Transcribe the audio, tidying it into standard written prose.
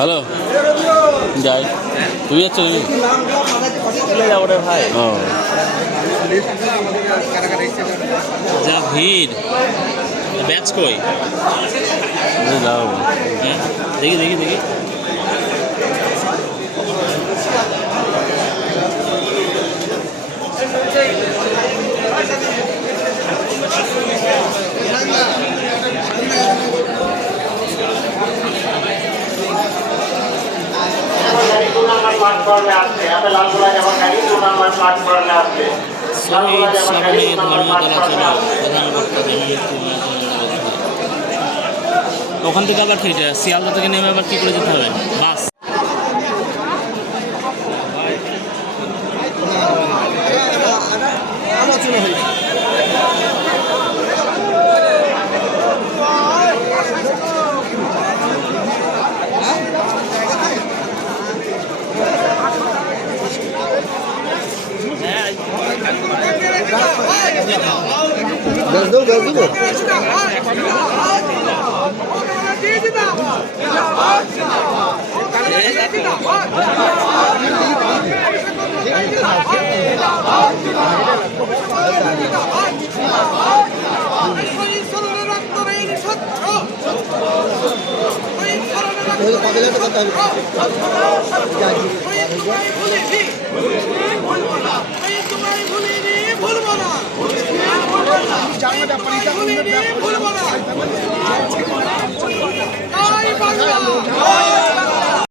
Hello যাই তুই যাচ্ছ যাবো রে ভাই। ও যা ভিড় ব্যাচ কই যাও হ্যাঁ দেখি দেখি দেখি শহীদ সামনে ধর্মতলা ছিল প্রধান বক্তা ওখান থেকে আবার ঠিক আছে শিয়ালদা থেকে নেমে আবার কী করে যেতে হবে বাস